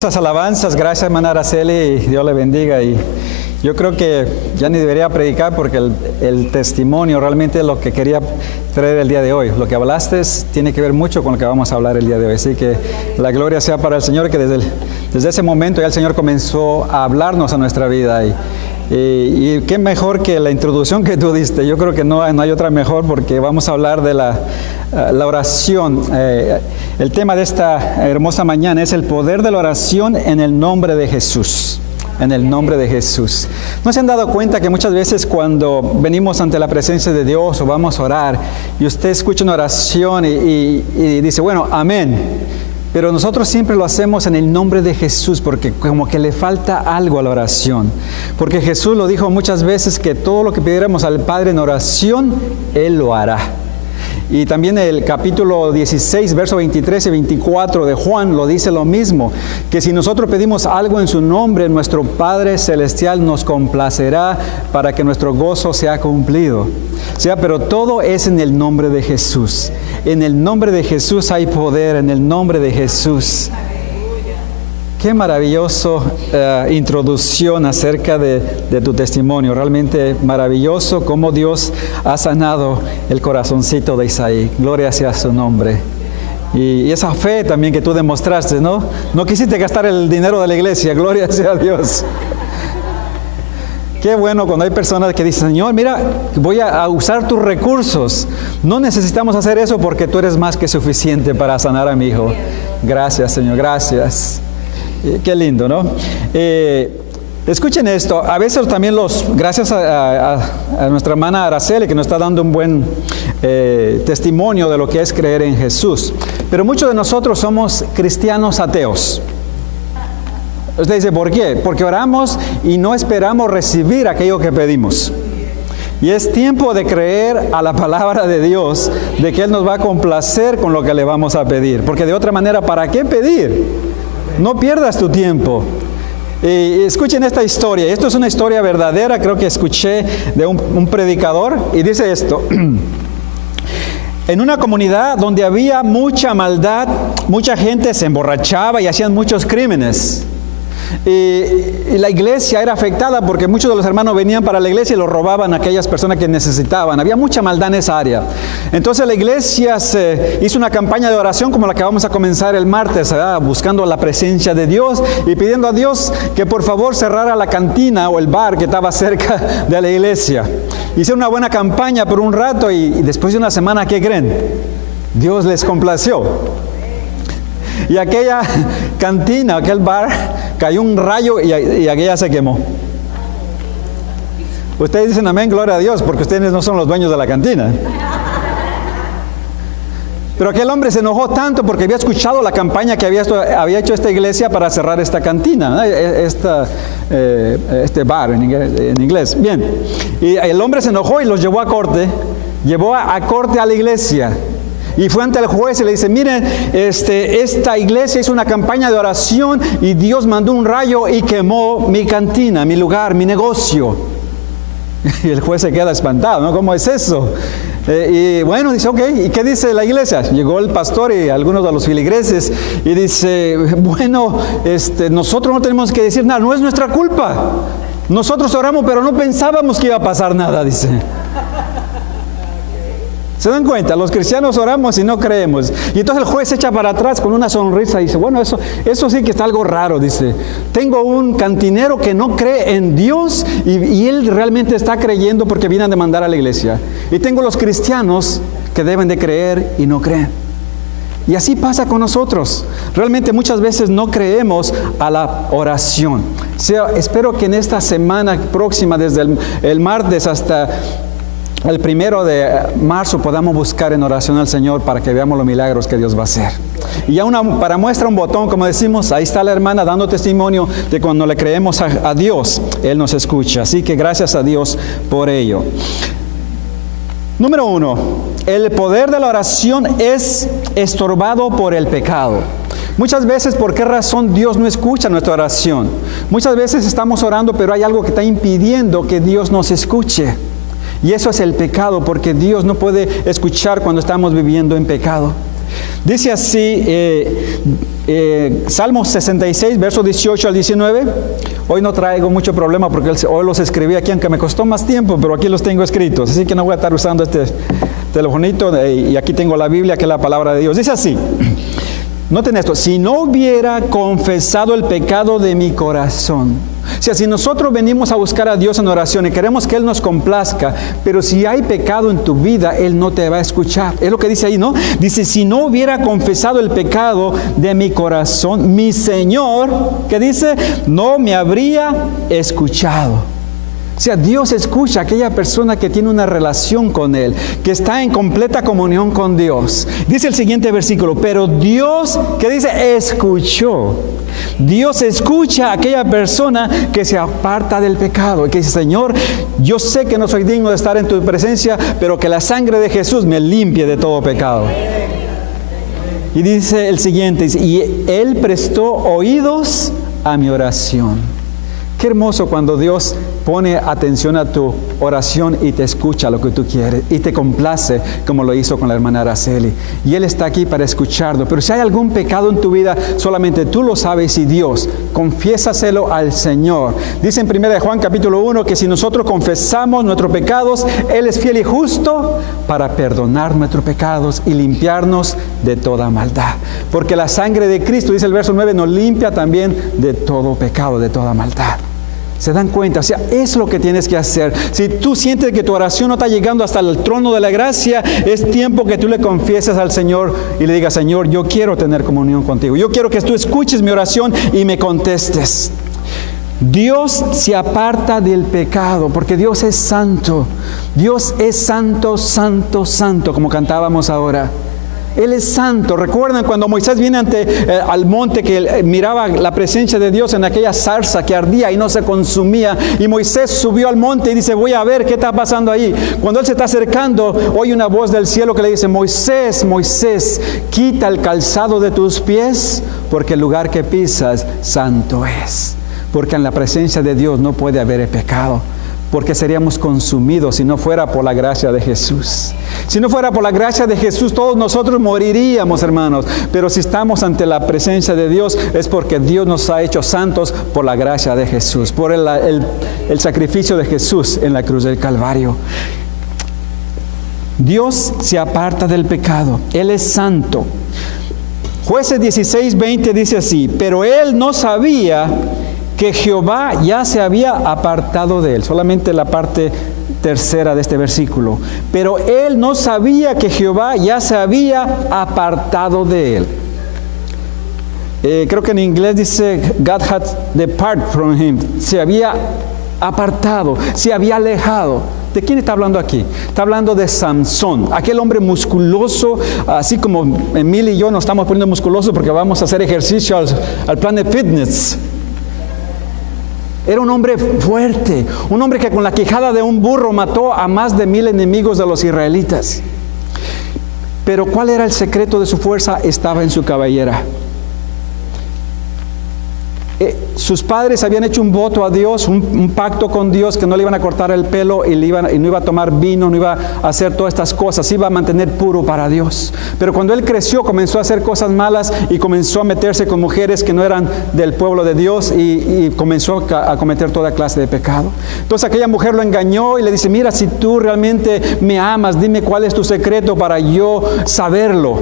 Esas alabanzas, gracias hermana Araceli, y Dios le bendiga. Y yo creo que ya ni debería predicar porque el testimonio realmente es lo que quería traer el día de hoy. Lo que hablaste tiene que ver mucho con lo que vamos a hablar el día de hoy. Así que la gloria sea para el Señor, que desde ese momento ya el Señor comenzó a hablarnos a nuestra vida. Y qué mejor que la introducción que tú diste. Yo creo que no hay otra mejor, porque vamos a hablar de la oración. El tema de esta hermosa mañana es el poder de la oración en el nombre de Jesús. En el nombre de Jesús. ¿No se han dado cuenta que muchas veces cuando venimos ante la presencia de Dios o vamos a orar y usted escucha una oración y dice, bueno, amén? Pero nosotros siempre lo hacemos en el nombre de Jesús, porque como que le falta algo a la oración. Porque Jesús lo dijo muchas veces, que todo lo que pidiéramos al Padre en oración, Él lo hará. Y también el capítulo 16, versos 23 y 24 de Juan lo dice lo mismo, que si nosotros pedimos algo en su nombre, nuestro Padre Celestial nos complacerá para que nuestro gozo sea cumplido. Pero todo es en el nombre de Jesús. En el nombre de Jesús hay poder, en el nombre de Jesús. Qué maravilloso introducción acerca de tu testimonio. Realmente maravilloso cómo Dios ha sanado el corazoncito de Isaí. Gloria sea su nombre. Y esa fe también que tú demostraste, ¿no? No quisiste gastar el dinero de la iglesia. Gloria sea a Dios. Qué bueno cuando hay personas que dicen, Señor, mira, voy a usar tus recursos. No necesitamos hacer eso porque tú eres más que suficiente para sanar a mi hijo. Gracias, Señor, gracias. Qué lindo, ¿no? Escuchen esto. A veces también gracias a nuestra hermana Araceli, que nos está dando un buen testimonio de lo que es creer en Jesús. Pero muchos de nosotros somos cristianos ateos. Usted dice, ¿por qué? Porque oramos y no esperamos recibir aquello que pedimos. Y es tiempo de creer a la palabra de Dios, de que Él nos va a complacer con lo que le vamos a pedir. Porque de otra manera, ¿para qué pedir? No pierdas tu tiempo. Escuchen esta historia. Esto es una historia verdadera, creo que escuché de un predicador, y dice esto. En una comunidad donde había mucha maldad, mucha gente se emborrachaba y hacían muchos crímenes. Y la iglesia era afectada porque muchos de los hermanos venían para la iglesia y los robaban a aquellas personas que necesitaban. Había mucha maldad en esa área. Entonces la iglesia hizo una campaña de oración como la que vamos a comenzar el martes, ¿verdad? Buscando la presencia de Dios y pidiendo a Dios que por favor cerrara la cantina o el bar que estaba cerca de la iglesia. Hicieron una buena campaña por un rato y después de una semana, ¿qué creen? Dios les complació. Y aquella cantina, aquel bar, cayó un rayo y aquella se quemó. Ustedes dicen amén, gloria a Dios, porque ustedes no son los dueños de la cantina. Pero aquel hombre se enojó tanto porque había escuchado la campaña que había hecho esta iglesia para cerrar esta cantina, este bar en inglés. Bien, y el hombre se enojó y los llevó a corte, a la iglesia. Y fue ante el juez y le dice, miren, esta iglesia hizo una campaña de oración y Dios mandó un rayo y quemó mi cantina, mi lugar, mi negocio. Y el juez se queda espantado, ¿no? ¿Cómo es eso? Y bueno, dice, ok, ¿y qué dice la iglesia? Llegó el pastor y algunos de los filigreses y dice, bueno, nosotros no tenemos que decir nada, no es nuestra culpa. Nosotros oramos, pero no pensábamos que iba a pasar nada, dice. ¿Se dan cuenta? Los cristianos oramos y no creemos. Y entonces el juez se echa para atrás con una sonrisa y dice, bueno, eso sí que está algo raro, dice. Tengo un cantinero que no cree en Dios y él realmente está creyendo porque viene a demandar a la iglesia. Y tengo los cristianos que deben de creer y no creen. Y así pasa con nosotros. Realmente muchas veces no creemos a la oración. Espero que en esta semana próxima, desde el martes hasta el 1 de marzo, podamos buscar en oración al Señor para que veamos los milagros que Dios va a hacer. Y ya para muestra un botón, como decimos, ahí está la hermana dando testimonio de cuando le creemos a Dios, Él nos escucha. Así que gracias a Dios por ello. Número 1, el poder de la oración es estorbado por el pecado. Muchas veces, ¿por qué razón Dios no escucha nuestra oración? Muchas veces estamos orando, pero hay algo que está impidiendo que Dios nos escuche. Y eso es el pecado, porque Dios no puede escuchar cuando estamos viviendo en pecado. Dice así, Salmo 66, versos 18 al 19. Hoy no traigo mucho problema porque hoy los escribí aquí, aunque me costó más tiempo, pero aquí los tengo escritos. Así que no voy a estar usando este telefonito y aquí tengo la Biblia, que es la palabra de Dios. Dice así, noten esto: si no hubiera confesado el pecado de mi corazón. O sea, si nosotros venimos a buscar a Dios en oración y queremos que Él nos complazca, pero si hay pecado en tu vida, Él no te va a escuchar. Es lo que dice ahí, ¿no? Dice, si no hubiera confesado el pecado de mi corazón, mi Señor, ¿qué dice? No me habría escuchado. O sea, Dios escucha a aquella persona que tiene una relación con Él, que está en completa comunión con Dios. Dice el siguiente versículo, pero Dios, ¿qué dice? Escuchó. Dios escucha a aquella persona que se aparta del pecado y que dice, Señor, yo sé que no soy digno de estar en tu presencia, pero que la sangre de Jesús me limpie de todo pecado. Y dice el siguiente, y Él prestó oídos a mi oración. Qué hermoso cuando Dios pone atención a tu oración y te escucha lo que tú quieres y te complace, como lo hizo con la hermana Araceli. Y Él está aquí para escucharlo. Pero si hay algún pecado en tu vida, solamente tú lo sabes y Dios. Confiésaselo al Señor. Dice en 1 Juan capítulo 1 que si nosotros confesamos nuestros pecados, Él es fiel y justo para perdonar nuestros pecados y limpiarnos de toda maldad. Porque la sangre de Cristo, dice el verso 9, nos limpia también de todo pecado, de toda maldad. ¿Se dan cuenta? O sea, es lo que tienes que hacer. Si tú sientes que tu oración no está llegando hasta el trono de la gracia, es tiempo que tú le confieses al Señor y le digas, Señor, yo quiero tener comunión contigo. Yo quiero que tú escuches mi oración y me contestes. Dios se aparta del pecado porque Dios es santo. Dios es santo, santo, santo, como cantábamos ahora. Él es santo. ¿Recuerdan cuando Moisés viene al monte que miraba la presencia de Dios en aquella zarza que ardía y no se consumía? Y Moisés subió al monte y dice, voy a ver qué está pasando ahí. Cuando él se está acercando, oye una voz del cielo que le dice, Moisés, Moisés, quita el calzado de tus pies porque el lugar que pisas santo es. Porque en la presencia de Dios no puede haber pecado. Porque seríamos consumidos si no fuera por la gracia de Jesús. Si no fuera por la gracia de Jesús, todos nosotros moriríamos, hermanos. Pero si estamos ante la presencia de Dios, es porque Dios nos ha hecho santos por la gracia de Jesús, por el sacrificio de Jesús en la cruz del Calvario. Dios se aparta del pecado. Él es santo. Jueces 16:20 dice así, pero él no sabía que Jehová ya se había apartado de él. Solamente la parte tercera de este versículo. Pero él no sabía que Jehová ya se había apartado de él. Creo que en inglés dice, God had departed from him. Se había apartado, se había alejado. ¿De quién está hablando aquí? Está hablando de Sansón, aquel hombre musculoso, así como Emil y yo nos estamos poniendo musculosos porque vamos a hacer ejercicio al Planet Fitness. Era un hombre fuerte, un hombre que con la quijada de un burro mató a más de 1000 enemigos de los israelitas. Pero ¿cuál era el secreto de su fuerza? Estaba en su cabellera. Sus padres habían hecho un voto a Dios, un pacto con Dios, que no le iban a cortar el pelo y no iba a tomar vino, no iba a hacer todas estas cosas, se iba a mantener puro para Dios. Pero cuando él creció, comenzó a hacer cosas malas y comenzó a meterse con mujeres que no eran del pueblo de Dios y comenzó a cometer toda clase de pecado. Entonces aquella mujer lo engañó y le dice, mira, si tú realmente me amas, dime cuál es tu secreto para yo saberlo.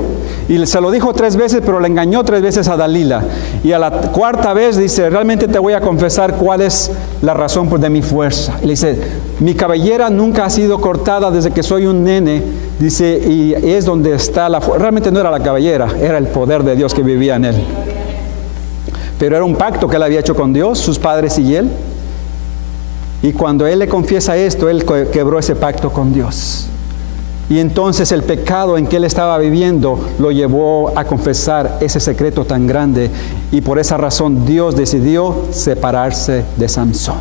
Y se lo dijo 3 veces, pero le engañó 3 veces a Dalila. Y a la 4ª vez dice, realmente te voy a confesar cuál es la razón de mi fuerza. Y le dice, mi cabellera nunca ha sido cortada desde que soy un nene. Dice, y es donde está la fuerza. Realmente no era la cabellera, era el poder de Dios que vivía en él. Pero era un pacto que él había hecho con Dios, sus padres y él. Y cuando él le confiesa esto, él quebró ese pacto con Dios. Y entonces el pecado en que él estaba viviendo lo llevó a confesar ese secreto tan grande. Y por esa razón Dios decidió separarse de Sansón.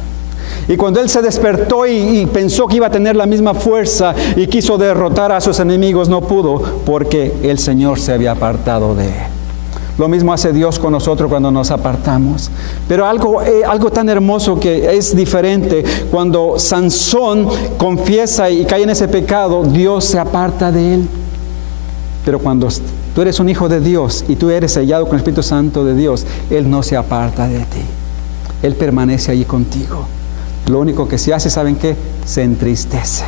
Y cuando él se despertó y pensó que iba a tener la misma fuerza y quiso derrotar a sus enemigos, no pudo porque el Señor se había apartado de él. Lo mismo hace Dios con nosotros cuando nos apartamos. Pero algo tan hermoso que es diferente. Cuando Sansón confiesa y cae en ese pecado, Dios se aparta de él. Pero cuando tú eres un hijo de Dios y tú eres sellado con el Espíritu Santo de Dios, Él no se aparta de ti. Él permanece ahí contigo. Lo único que se hace, ¿saben qué? Se entristece.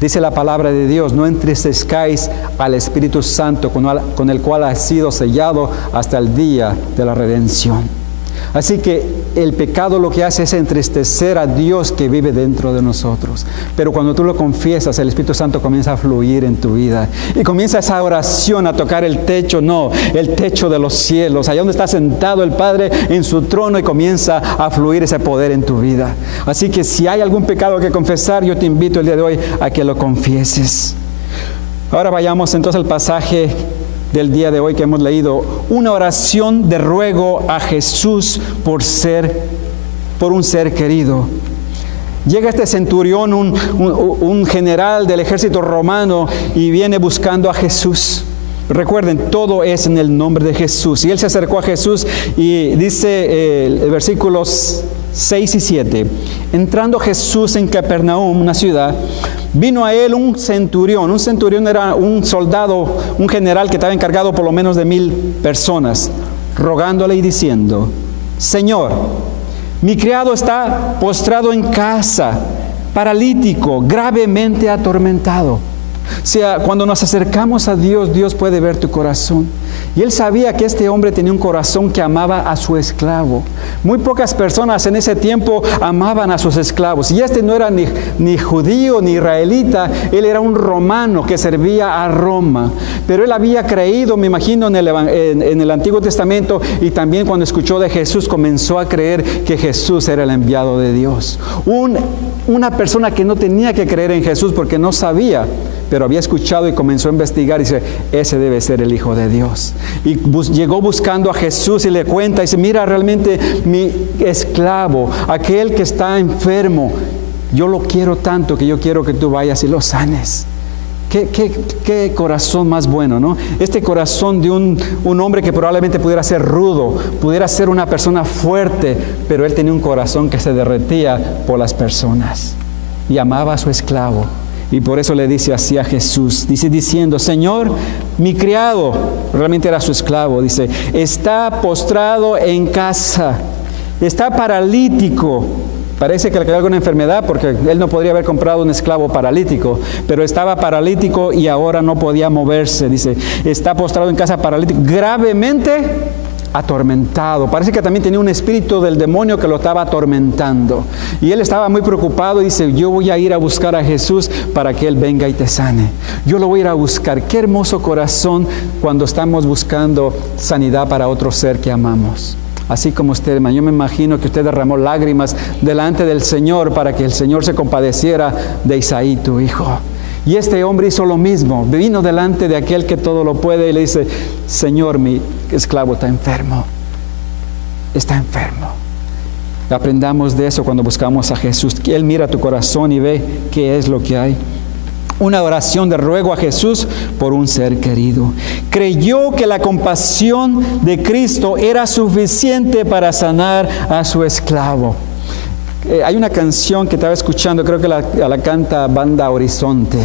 Dice la palabra de Dios, no entristezcáis al Espíritu Santo con el cual has sido sellado hasta el día de la redención. Así que el pecado lo que hace es entristecer a Dios que vive dentro de nosotros. Pero cuando tú lo confiesas, el Espíritu Santo comienza a fluir en tu vida. Y comienza esa oración a tocar el techo de los cielos. Allá donde está sentado el Padre en su trono y comienza a fluir ese poder en tu vida. Así que si hay algún pecado que confesar, yo te invito el día de hoy a que lo confieses. Ahora vayamos entonces al pasaje del día de hoy que hemos leído, una oración de ruego a Jesús por un ser querido. Llega este centurión, un general del ejército romano, y viene buscando a Jesús. Recuerden, todo es en el nombre de Jesús. Y él se acercó a Jesús y dice el versículos 6 y 7. Entrando Jesús en Capernaum, una ciudad, vino a él un centurión. Un centurión era un soldado, un general que estaba encargado por lo menos de 1000 personas, rogándole y diciendo: Señor, mi criado está postrado en casa, paralítico, gravemente atormentado. O sea, cuando nos acercamos a Dios, Dios puede ver tu corazón. Y él sabía que este hombre tenía un corazón que amaba a su esclavo. Muy pocas personas en ese tiempo amaban a sus esclavos. Y este no era ni judío ni israelita, él era un romano que servía a Roma. Pero él había creído, me imagino, en el Antiguo Testamento, y también cuando escuchó de Jesús comenzó a creer que Jesús era el enviado de Dios. Una persona que no tenía que creer en Jesús porque no sabía, pero había escuchado y comenzó a investigar y dice: ese debe ser el Hijo de Dios. Y llegó buscando a Jesús y le cuenta y dice: mira, realmente mi esclavo, aquel que está enfermo, yo lo quiero tanto que yo quiero que tú vayas y lo sanes. Qué corazón más bueno, ¿no? Este corazón de un hombre que probablemente pudiera ser rudo, pudiera ser una persona fuerte, pero él tenía un corazón que se derretía por las personas y amaba a su esclavo. Y por eso le dice así a Jesús, diciendo: Señor, mi criado, realmente era su esclavo, dice, está postrado en casa, está paralítico. Parece que le quedó alguna enfermedad porque él no podría haber comprado un esclavo paralítico, pero estaba paralítico y ahora no podía moverse. Dice, está postrado en casa paralítico, gravemente atormentado. Parece que también tenía un espíritu del demonio que lo estaba atormentando. Y él estaba muy preocupado y dice: yo voy a ir a buscar a Jesús para que Él venga y te sane. Yo lo voy a ir a buscar. Qué hermoso corazón cuando estamos buscando sanidad para otro ser que amamos. Así como usted, yo me imagino que usted derramó lágrimas delante del Señor para que el Señor se compadeciera de Isaí, tu hijo. Y este hombre hizo lo mismo, vino delante de aquel que todo lo puede y le dice: Señor, mi esclavo está enfermo. Aprendamos de eso cuando buscamos a Jesús. Él mira tu corazón y ve qué es lo que hay. Una oración de ruego a Jesús por un ser querido. Creyó que la compasión de Cristo era suficiente para sanar a su esclavo. Hay una canción que estaba escuchando, creo que la canta Banda Horizonte.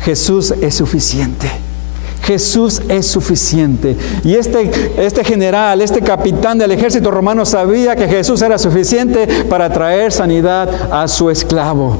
Jesús es suficiente. Jesús es suficiente. Y este general, este capitán del ejército romano sabía que Jesús era suficiente para traer sanidad a su esclavo.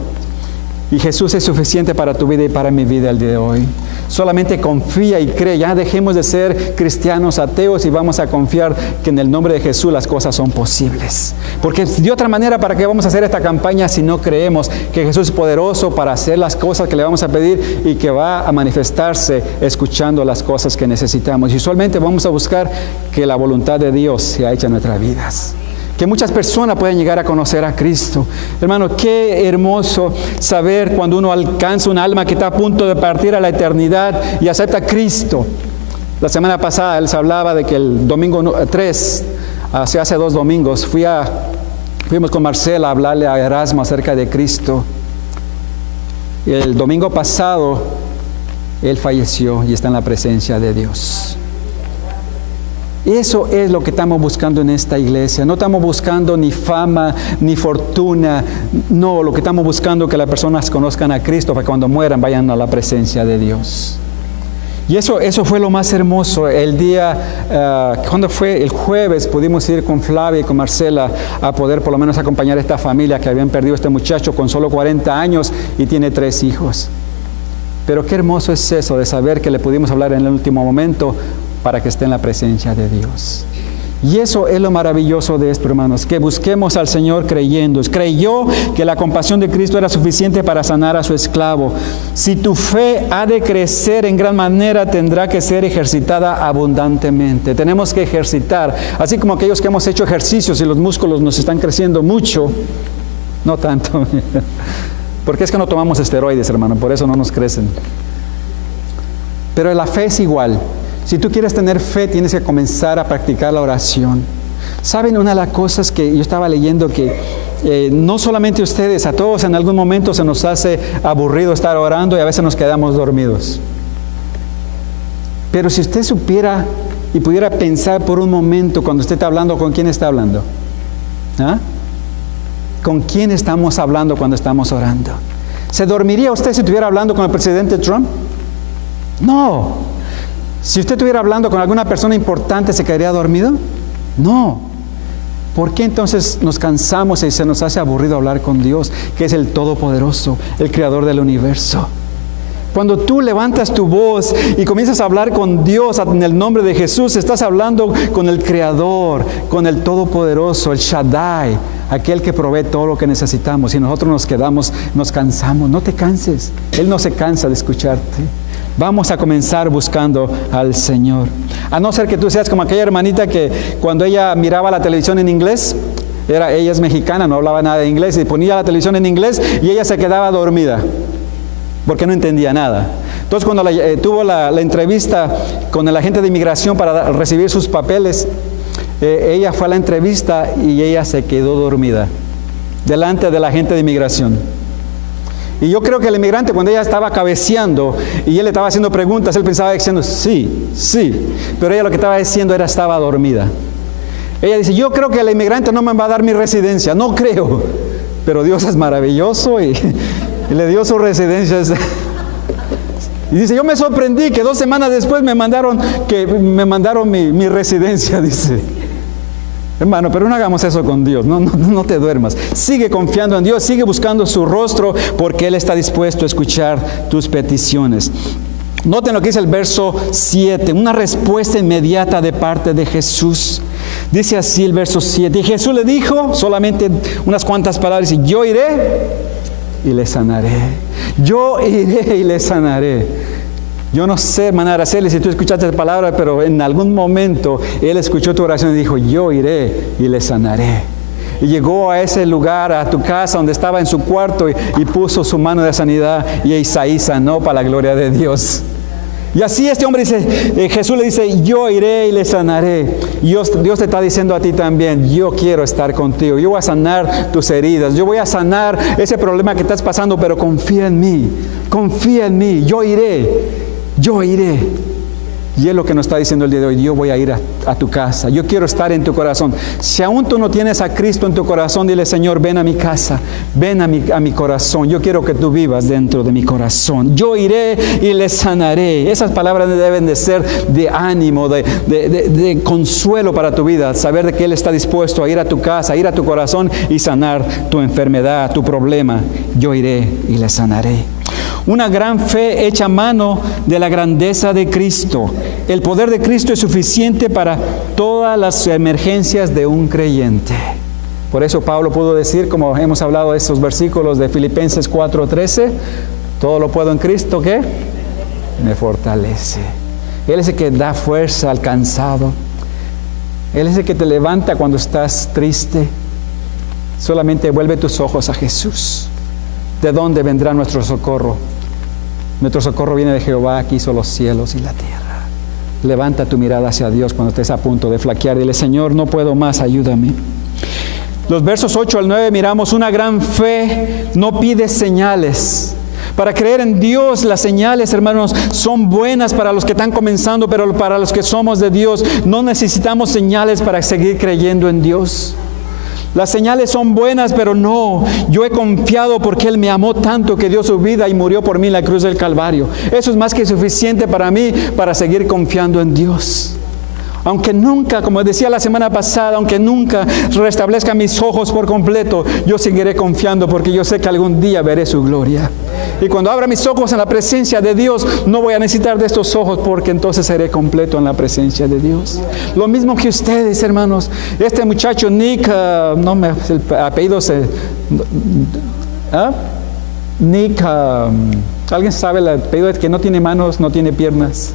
Y Jesús es suficiente para tu vida y para mi vida el día de hoy. Solamente confía y cree. Ya dejemos de ser cristianos ateos y vamos a confiar que en el nombre de Jesús las cosas son posibles. Porque de otra manera, ¿para qué vamos a hacer esta campaña si no creemos que Jesús es poderoso para hacer las cosas que le vamos a pedir y que va a manifestarse escuchando las cosas que necesitamos? Y usualmente vamos a buscar que la voluntad de Dios sea hecha en nuestras vidas. Que muchas personas puedan llegar a conocer a Cristo. Hermano, qué hermoso saber cuando uno alcanza un alma que está a punto de partir a la eternidad y acepta a Cristo. La semana pasada les hablaba de que el domingo 3, hace 2 domingos, fuimos con Marcela a hablarle a Erasmo acerca de Cristo. El domingo pasado, él falleció y está en la presencia de Dios. Eso es lo que estamos buscando en esta iglesia. No estamos buscando ni fama, ni fortuna. No, lo que estamos buscando es que las personas conozcan a Cristo para que cuando mueran vayan a la presencia de Dios. Y eso fue lo más hermoso. El día, cuando fue el jueves, pudimos ir con Flavia y con Marcela a poder por lo menos acompañar a esta familia que habían perdido a este muchacho con solo 40 años y tiene 3 hijos. Pero qué hermoso es eso de saber que le pudimos hablar en el último momento para que esté en la presencia de Dios. Y eso es lo maravilloso de esto, hermanos, que busquemos al Señor creyendo. Creyó que la compasión de Cristo era suficiente para sanar a su esclavo. Si tu fe ha de crecer en gran manera, tendrá que ser ejercitada abundantemente. Tenemos que ejercitar, así como aquellos que hemos hecho ejercicios y los músculos nos están creciendo mucho, no tanto, porque es que no tomamos esteroides, hermano, por eso no nos crecen. Pero la fe es igual. Si tú quieres tener fe, tienes que comenzar a practicar la oración. ¿Saben una de las cosas que yo estaba leyendo? Que no solamente ustedes, a todos en algún momento se nos hace aburrido estar orando y a veces nos quedamos dormidos. Pero si usted supiera y pudiera pensar por un momento cuando usted está hablando, ¿con quién está hablando? ¿Ah? ¿Con quién estamos hablando cuando estamos orando? ¿Se dormiría usted si estuviera hablando con el presidente Trump? No. Si usted estuviera hablando con alguna persona importante, ¿se quedaría dormido? No. ¿Por qué entonces nos cansamos y se nos hace aburrido hablar con Dios, que es el Todopoderoso, el Creador del universo? Cuando tú levantas tu voz y comienzas a hablar con Dios en el nombre de Jesús, estás hablando con el Creador, con el Todopoderoso, el Shaddai, aquel que provee todo lo que necesitamos. Y nosotros nos cansamos. No te canses. Él no se cansa de escucharte. Vamos a comenzar buscando al Señor. A no ser que tú seas como aquella hermanita que cuando ella miraba la televisión en inglés, ella es mexicana, no hablaba nada de inglés, y ponía la televisión en inglés y ella se quedaba dormida, porque no entendía nada. Entonces cuando tuvo la entrevista con el agente de inmigración para recibir sus papeles, ella fue a la entrevista y ella se quedó dormida delante del agente de inmigración. Y yo creo que el inmigrante, cuando ella estaba cabeceando y él le estaba haciendo preguntas, él pensaba diciendo sí, sí, pero ella lo que estaba diciendo estaba dormida. Ella dice, yo creo que el inmigrante no me va a dar mi residencia, no creo, pero Dios es maravilloso y le dio su residencia. Y dice, yo me sorprendí que 2 semanas después me mandaron mi residencia, dice. Hermano, pero no hagamos eso con Dios, no te duermas. Sigue confiando en Dios, sigue buscando su rostro, porque Él está dispuesto a escuchar tus peticiones. Noten lo que dice el verso 7, una respuesta inmediata de parte de Jesús. Dice así el verso 7, y Jesús le dijo, solamente unas cuantas palabras, y yo iré y le sanaré. Yo iré y le sanaré. Yo no sé, hermana Araceli, si tú escuchaste esa palabra, pero en algún momento Él escuchó tu oración y dijo, yo iré y le sanaré. Y llegó a ese lugar, a tu casa, donde estaba en su cuarto y puso su mano de sanidad y Isaí sanó para la gloria de Dios. Y así este hombre dice, Jesús le dice, yo iré y le sanaré. Y Dios te está diciendo a ti también, yo quiero estar contigo. Yo voy a sanar tus heridas. Yo voy a sanar ese problema que estás pasando, pero confía en mí. Confía en mí. Yo iré. Yo iré. Y es lo que nos está diciendo el día de hoy. Yo voy a ir a tu casa. Yo quiero estar en tu corazón. Si aún tú no tienes a Cristo en tu corazón, dile, Señor, ven a mi casa. Ven a mi corazón. Yo quiero que tú vivas dentro de mi corazón. Yo iré y le sanaré. Esas palabras deben de ser de ánimo, de consuelo para tu vida. Saber de que Él está dispuesto a ir a tu casa, a ir a tu corazón y sanar tu enfermedad, tu problema. Yo iré y le sanaré. Una gran fe hecha mano de la grandeza de Cristo. El poder de Cristo es suficiente para todas las emergencias de un creyente. Por eso Pablo pudo decir, como hemos hablado de esos versículos de Filipenses 4:13, todo lo puedo en Cristo, ¿qué? Me fortalece. Él es el que da fuerza al cansado. Él es el que te levanta cuando estás triste. Solamente vuelve tus ojos a Jesús. ¿De dónde vendrá nuestro socorro? Nuestro socorro viene de Jehová, que hizo los cielos y la tierra. Levanta tu mirada hacia Dios cuando estés a punto de flaquear. Dile, Señor, no puedo más, ayúdame. Los versos 8 al 9 miramos, una gran fe no pide señales. Para creer en Dios, las señales, hermanos, son buenas para los que están comenzando, pero para los que somos de Dios, no necesitamos señales para seguir creyendo en Dios. Las señales son buenas, pero no. Yo he confiado porque Él me amó tanto que dio su vida y murió por mí en la cruz del Calvario. Eso es más que suficiente para mí para seguir confiando en Dios. Aunque nunca, como decía la semana pasada, aunque nunca restablezca mis ojos por completo, yo seguiré confiando porque yo sé que algún día veré su gloria. Y cuando abra mis ojos en la presencia de Dios, no voy a necesitar de estos ojos porque entonces seré completo en la presencia de Dios. Lo mismo que ustedes, hermanos. Este muchacho Nick, el apellido Nick, ¿alguien sabe el apellido? Es que no tiene manos, no tiene piernas.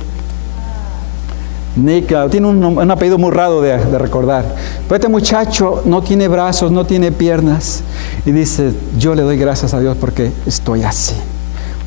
Nick tiene un apellido muy raro de recordar. Pero este muchacho no tiene brazos, no tiene piernas. Y dice, yo le doy gracias a Dios porque estoy así.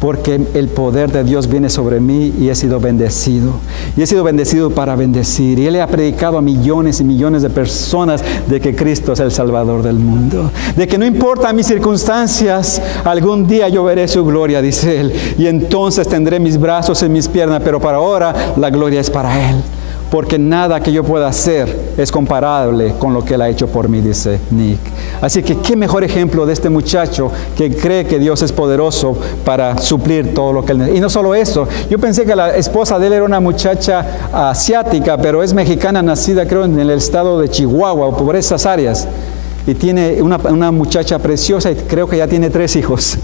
Porque el poder de Dios viene sobre mí y he sido bendecido. Y he sido bendecido para bendecir. Y Él le ha predicado a millones y millones de personas de que Cristo es el Salvador del mundo. De que no importa mis circunstancias, algún día yo veré su gloria, dice Él. Y entonces tendré mis brazos y mis piernas, pero para ahora la gloria es para Él. Porque nada que yo pueda hacer es comparable con lo que Él ha hecho por mí, dice Nick. Así que qué mejor ejemplo de este muchacho que cree que Dios es poderoso para suplir todo lo que Él necesita. Y no solo eso, yo pensé que la esposa de él era una muchacha asiática, pero es mexicana, nacida creo en el estado de Chihuahua o por esas áreas. Y tiene una muchacha preciosa y creo que ya tiene 3 hijos.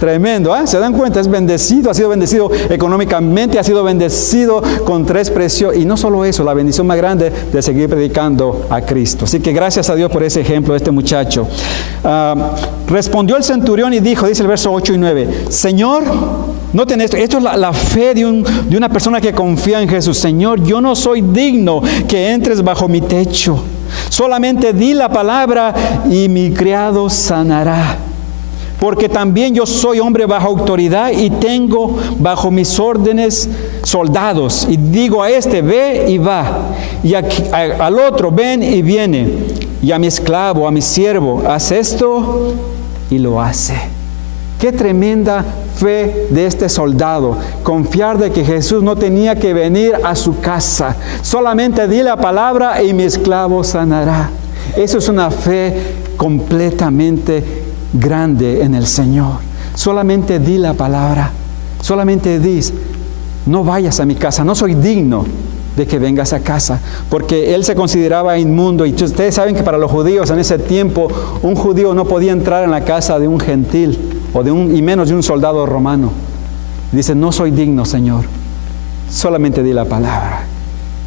Tremendo, ¿eh? ¿Se dan cuenta? Es bendecido, ha sido bendecido económicamente, ha sido bendecido con 3 precios. Y no solo eso, la bendición más grande de seguir predicando a Cristo. Así que gracias a Dios por ese ejemplo de este muchacho. Respondió el centurión y dijo, dice el verso 8 y 9, Señor, noten esto es la fe de una persona que confía en Jesús. Señor, yo no soy digno que entres bajo mi techo. Solamente di la palabra y mi criado sanará. Porque también yo soy hombre bajo autoridad y tengo bajo mis órdenes soldados. Y digo a este, ve y va. Y al otro, ven y viene. Y a mi esclavo, a mi siervo, haz esto y lo hace. Qué tremenda fe de este soldado. Confiar de que Jesús no tenía que venir a su casa. Solamente di la palabra y mi esclavo sanará. Eso es una fe completamente grande en el Señor. Solamente di la palabra. Solamente dis, no vayas a mi casa, no soy digno de que vengas a casa, porque él se consideraba inmundo. Y ustedes saben que para los judíos en ese tiempo, un judío no podía entrar en la casa de un gentil y menos de un soldado romano. Dice, no soy digno, Señor, solamente di la palabra.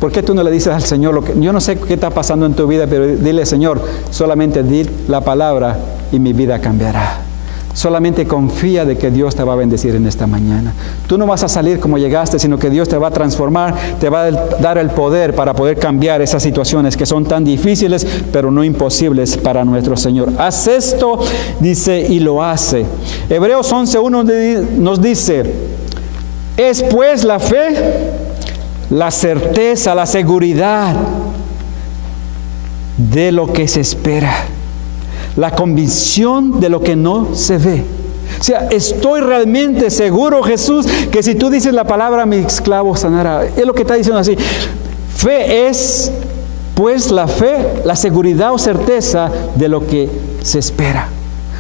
¿Por qué tú no le dices al Señor yo no sé qué está pasando en tu vida, pero dile, Señor, solamente di la palabra y mi vida cambiará? Solamente confía de que Dios te va a bendecir en esta mañana. Tú no vas a salir como llegaste, sino que Dios te va a transformar, te va a dar el poder para poder cambiar esas situaciones que son tan difíciles, pero no imposibles para nuestro Señor. Haz esto, dice, y lo hace. Hebreos 11:1 nos dice, es pues la fe, la certeza, la seguridad de lo que se espera, la convicción de lo que no se ve. O sea, estoy realmente seguro, Jesús, que si tú dices la palabra, mi esclavo sanará. Es lo que está diciendo así. Fe es, pues, la fe, la seguridad o certeza de lo que se espera.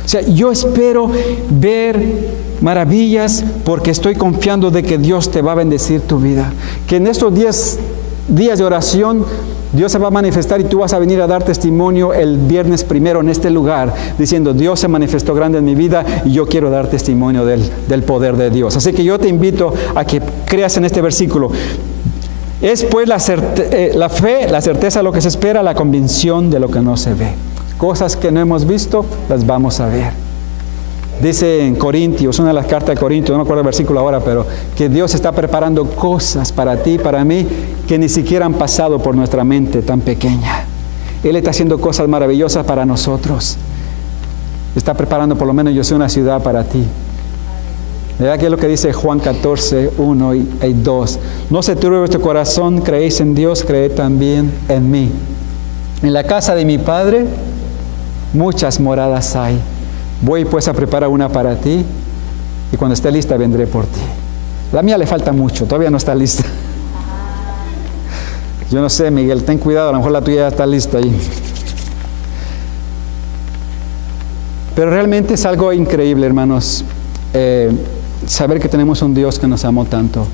O sea, yo espero ver maravillas porque estoy confiando de que Dios te va a bendecir tu vida. Que en estos 10 días de oración Dios se va a manifestar y tú vas a venir a dar testimonio el viernes primero en este lugar, diciendo, Dios se manifestó grande en mi vida y yo quiero dar testimonio del poder de Dios. Así que yo te invito a que creas en este versículo. Es pues la fe, la certeza de lo que se espera, la convicción de lo que no se ve. Cosas que no hemos visto, las vamos a ver. Dice en Corintios, una de las cartas de Corintios, no me acuerdo el versículo ahora, pero que Dios está preparando cosas para ti, para mí, que ni siquiera han pasado por nuestra mente tan pequeña. Él está haciendo cosas maravillosas para nosotros. Está preparando, por lo menos yo sé, una ciudad para ti. ¿Verdad que es lo que dice Juan 14:1 y 2? No se turbe vuestro corazón, creéis en Dios, creed también en mí. En la casa de mi Padre muchas moradas hay. Voy pues a preparar una para ti y cuando esté lista vendré por ti. La mía le falta mucho, todavía no está lista. Yo no sé, Miguel, ten cuidado, a lo mejor la tuya ya está lista ahí. Pero realmente es algo increíble, hermanos, saber que tenemos un Dios que nos amó tanto,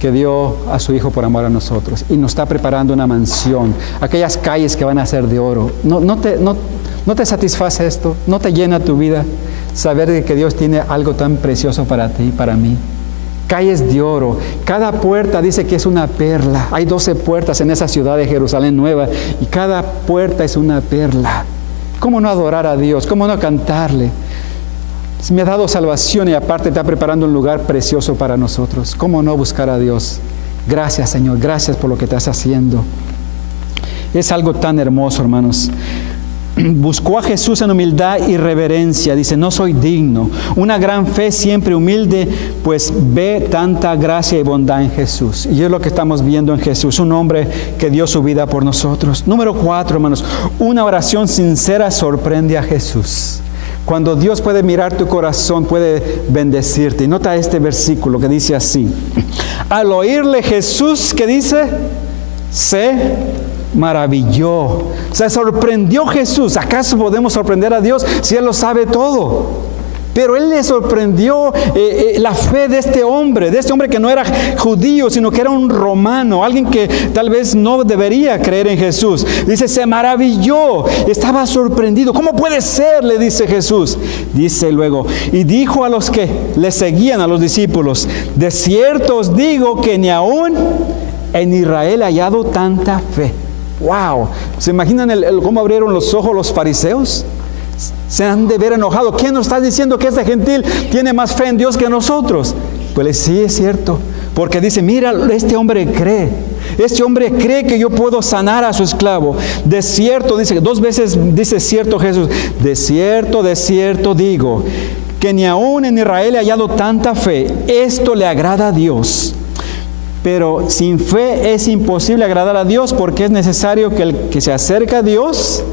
que dio a su Hijo por amor a nosotros y nos está preparando una mansión, aquellas calles que van a ser de oro. ¿No te satisface esto? ¿No te llena tu vida saber de que Dios tiene algo tan precioso para ti y para mí? Calles de oro. Cada puerta dice que es una perla. Hay 12 puertas en esa ciudad de Jerusalén nueva y cada puerta es una perla. ¿Cómo no adorar a Dios? ¿Cómo no cantarle? Me ha dado salvación y aparte está preparando un lugar precioso para nosotros. ¿Cómo no buscar a Dios? Gracias, Señor. Gracias por lo que estás haciendo. Es algo tan hermoso, hermanos. Buscó a Jesús en humildad y reverencia. Dice, no soy digno. Una gran fe siempre humilde, pues ve tanta gracia y bondad en Jesús. Y es lo que estamos viendo en Jesús, un hombre que dio su vida por nosotros. Número 4, hermanos, una oración sincera sorprende a Jesús. Cuando Dios puede mirar tu corazón, puede bendecirte. Y nota este versículo que dice así. Al oírle Jesús, ¿qué dice? Se maravilló. Se sorprendió Jesús. ¿Acaso podemos sorprender a Dios si Él lo sabe todo? Pero Él le sorprendió la fe de este hombre que no era judío, sino que era un romano, alguien que tal vez no debería creer en Jesús. Dice, se maravilló, estaba sorprendido. ¿Cómo puede ser? Le dice Jesús. Dice luego, y dijo a los que le seguían, a los discípulos, de cierto os digo que ni aún en Israel he hallado tanta fe. ¡Wow! ¿Se imaginan cómo abrieron los ojos los fariseos? Se han de ver enojado. ¿Quién nos está diciendo que este gentil tiene más fe en Dios que nosotros? Pues sí, es cierto. Porque dice, mira, este hombre cree. Este hombre cree que yo puedo sanar a su esclavo. De cierto, dice, 2 veces dice cierto Jesús. De cierto digo, que ni aún en Israel he hallado tanta fe. Esto le agrada a Dios. Pero sin fe es imposible agradar a Dios, porque es necesario que el que se acerca a Dios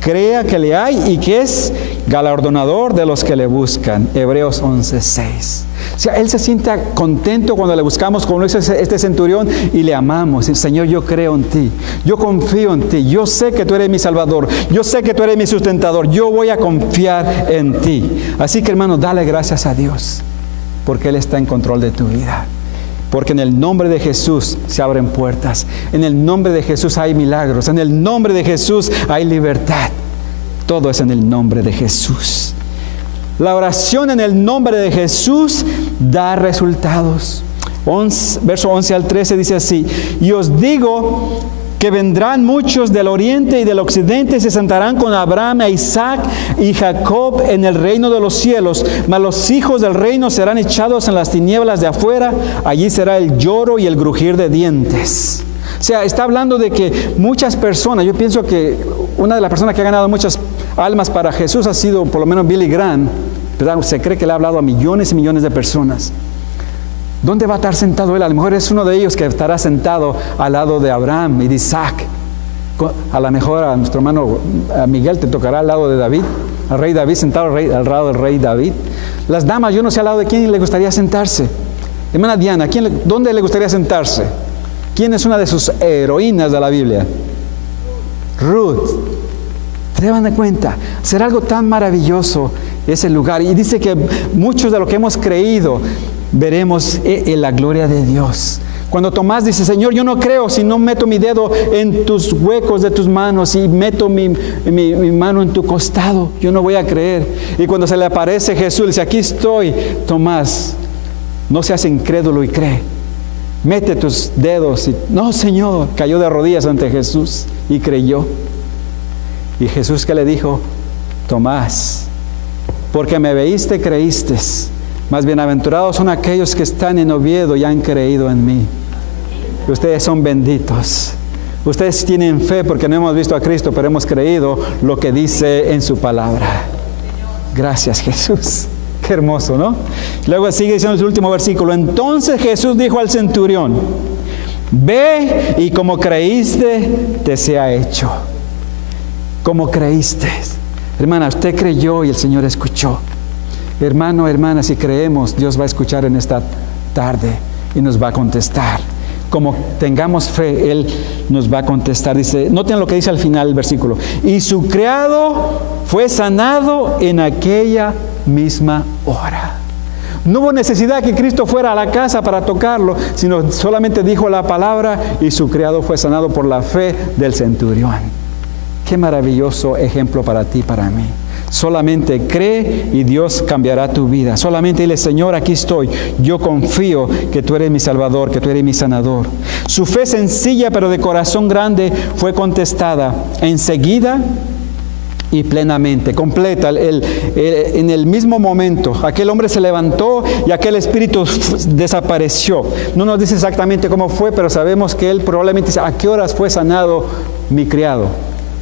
crea que le hay y que es galardonador de los que le buscan. Hebreos 11:6. O sea, Él se siente contento cuando le buscamos, como lo hizo este centurión, y le amamos. Señor, yo creo en ti, yo confío en ti, yo sé que tú eres mi Salvador, yo sé que tú eres mi sustentador, yo voy a confiar en ti. Así que, hermano, dale gracias a Dios, porque Él está en control de tu vida. Porque en el nombre de Jesús se abren puertas. En el nombre de Jesús hay milagros. En el nombre de Jesús hay libertad. Todo es en el nombre de Jesús. La oración en el nombre de Jesús da resultados. Verso 11 al 13 dice así. Y os digo que vendrán muchos del oriente y del occidente y se sentarán con Abraham, Isaac y Jacob en el reino de los cielos, mas los hijos del reino serán echados en las tinieblas de afuera, allí será el lloro y el crujir de dientes. O sea, está hablando de que muchas personas, yo pienso que una de las personas que ha ganado muchas almas para Jesús ha sido por lo menos Billy Graham, ¿verdad? Se cree que le ha hablado a millones y millones de personas. ¿Dónde va a estar sentado él? A lo mejor es uno de ellos que estará sentado al lado de Abraham y de Isaac. A lo mejor a nuestro hermano Miguel te tocará al lado de David, al rey David, sentado al lado del rey David. Las damas, yo no sé al lado de quién le gustaría sentarse. Hermana Diana, ¿dónde le gustaría sentarse? ¿Quién es una de sus heroínas de la Biblia? Ruth. ¿Se dan cuenta? Será algo tan maravilloso ese lugar. Y dice que muchos de lo que hemos creído veremos en la gloria de Dios. Cuando Tomás dice, Señor, yo no creo si no meto mi dedo en tus huecos de tus manos y meto mi mano en tu costado, yo no voy a creer. Y cuando se le aparece Jesús, dice, aquí estoy, Tomás, no seas incrédulo y cree. Mete tus dedos. No, Señor, cayó de rodillas ante Jesús y creyó. Y Jesús, ¿qué le dijo? Tomás, porque me veíste, creíste. Más bienaventurados son aquellos que están en Oviedo y han creído en mí. Ustedes son benditos. Ustedes tienen fe porque no hemos visto a Cristo, pero hemos creído lo que dice en su palabra. Gracias, Jesús. Qué hermoso, ¿no? Luego sigue diciendo el último versículo. Entonces Jesús dijo al centurión, ve y como creíste, te sea hecho. Como creíste. Hermana, usted creyó y el Señor escuchó. Hermano, hermana, si creemos, Dios va a escuchar en esta tarde y nos va a contestar. como tengamos fe, Él nos va a contestar. Dice, noten lo que dice al final del versículo. Y su criado fue sanado en aquella misma hora. No hubo necesidad que Cristo fuera a la casa para tocarlo, sino solamente dijo la palabra y su criado fue sanado por la fe del centurión. Qué maravilloso ejemplo para ti y para mí. Solamente cree y Dios cambiará tu vida. Solamente dile, Señor, aquí estoy. Yo confío que tú eres mi Salvador, que tú eres mi sanador. Su fe sencilla pero de corazón grande fue contestada enseguida y plenamente, completa, en el mismo momento. Aquel hombre se levantó y aquel espíritu desapareció. No nos dice exactamente cómo fue, pero sabemos que él probablemente dice, ¿a qué horas fue sanado mi criado?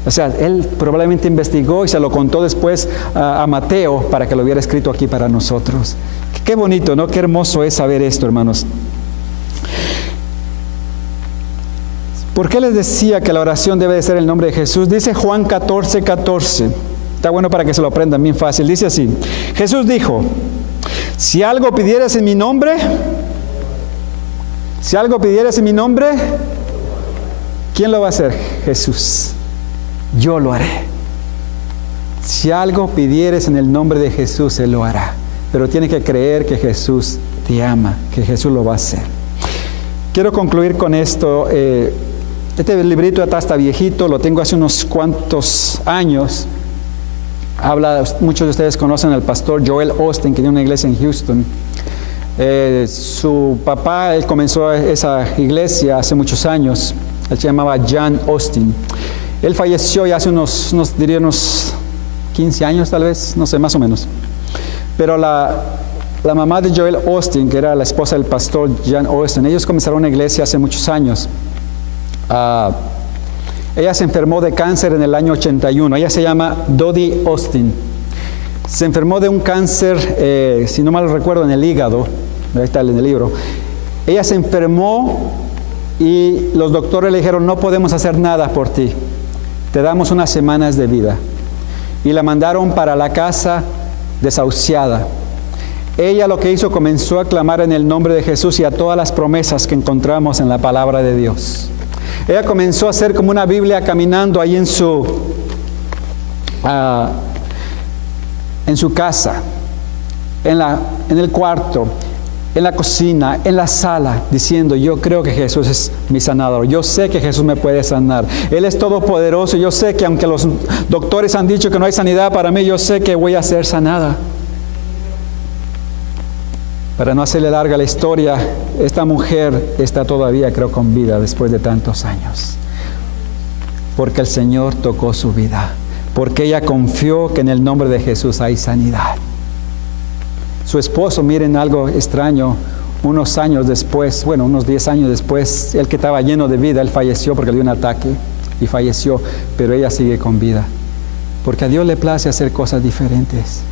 O sea, él probablemente investigó y se lo contó después a Mateo para que lo hubiera escrito aquí para nosotros. Qué bonito, ¿no? Qué hermoso es saber esto, hermanos. ¿Por qué les decía que la oración debe de ser el nombre de Jesús? Dice Juan 14:14. Está bueno para que se lo aprendan bien fácil. Dice así, Jesús dijo, si algo pidieras en mi nombre, ¿quién lo va a hacer? Jesús. Yo lo haré. Si algo pidieres en el nombre de Jesús, Él lo hará. Pero tiene que creer que Jesús te ama, que Jesús lo va a hacer. Quiero concluir con esto. Este librito está viejito, lo tengo hace unos cuantos años. Muchos de ustedes conocen al pastor Joel Osteen, que tiene una iglesia en Houston. Su papá, él comenzó esa iglesia hace muchos años. Él se llamaba John Osteen. Él falleció ya hace unos 15 años tal vez, no sé, más o menos. Pero la mamá de Joel Osteen, que era la esposa del pastor John Osteen, ellos comenzaron una iglesia hace muchos años. Ella se enfermó de cáncer en el año 81. Ella se llama Dodie Osteen. Se enfermó de un cáncer, si no mal recuerdo, en el hígado. Ahí está en el libro. Ella se enfermó y los doctores le dijeron, no podemos hacer nada por ti. Te damos unas semanas de vida. Y la mandaron para la casa desahuciada. Ella lo que hizo, comenzó a clamar en el nombre de Jesús y a todas las promesas que encontramos en la palabra de Dios. Ella comenzó a hacer como una Biblia caminando ahí en su casa, en el cuarto, en la cocina, en la sala, diciendo, yo creo que Jesús es mi sanador. Yo sé que Jesús me puede sanar. Él es todopoderoso. Yo sé que aunque los doctores han dicho que no hay sanidad para mí, yo sé que voy a ser sanada. Para no hacerle larga la historia, esta mujer está todavía, creo, con vida después de tantos años. Porque el Señor tocó su vida. Porque ella confió que en el nombre de Jesús hay sanidad. Su esposo, miren algo extraño, unos años después, unos 10 años después, él que estaba lleno de vida, él falleció porque le dio un ataque y falleció, pero ella sigue con vida. Porque a Dios le place hacer cosas diferentes.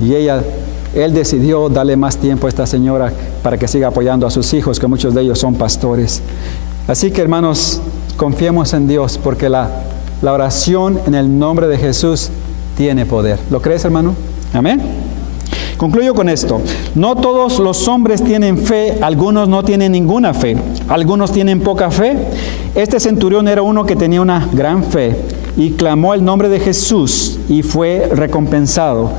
Y él decidió darle más tiempo a esta señora para que siga apoyando a sus hijos, que muchos de ellos son pastores. Así que, hermanos, confiemos en Dios, porque la oración en el nombre de Jesús tiene poder. ¿Lo crees, hermano? Amén. Concluyo con esto. No todos los hombres tienen fe, algunos no tienen ninguna fe, algunos tienen poca fe. Este centurión era uno que tenía una gran fe y clamó el nombre de Jesús y fue recompensado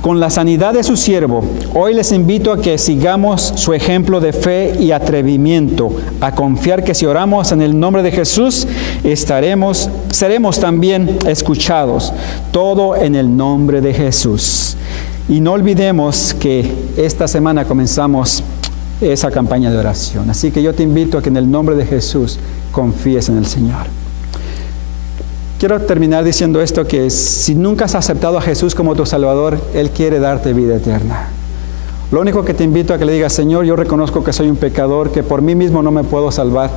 con la sanidad de su siervo. Hoy les invito a que sigamos su ejemplo de fe y atrevimiento, a confiar que si oramos en el nombre de Jesús, seremos también escuchados. Todo en el nombre de Jesús. Y no olvidemos que esta semana comenzamos esa campaña de oración. Así que yo te invito a que en el nombre de Jesús confíes en el Señor. Quiero terminar diciendo esto, que si nunca has aceptado a Jesús como tu Salvador, Él quiere darte vida eterna. Lo único que te invito a que le digas, Señor, yo reconozco que soy un pecador, que por mí mismo no me puedo salvar.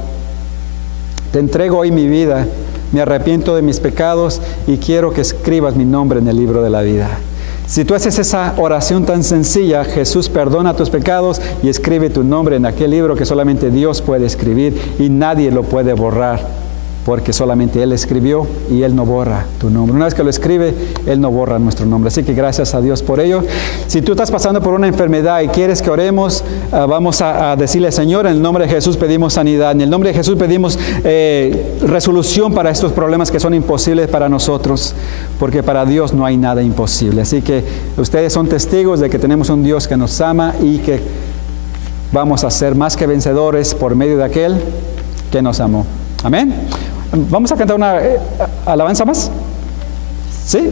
Te entrego hoy mi vida, me arrepiento de mis pecados y quiero que escribas mi nombre en el libro de la vida. Si tú haces esa oración tan sencilla, Jesús perdona tus pecados y escribe tu nombre en aquel libro que solamente Dios puede escribir y nadie lo puede borrar porque solamente Él escribió y Él no borra tu nombre. Una vez que lo escribe, Él no borra nuestro nombre. Así que gracias a Dios por ello. Si tú estás pasando por una enfermedad y quieres que oremos, vamos a decirle, Señor, en el nombre de Jesús pedimos sanidad. En el nombre de Jesús pedimos resolución para estos problemas que son imposibles para nosotros, porque para Dios no hay nada imposible. Así que ustedes son testigos de que tenemos un Dios que nos ama y que vamos a ser más que vencedores por medio de aquel que nos amó. Amén. ¿Vamos a cantar una alabanza más? ¿Sí?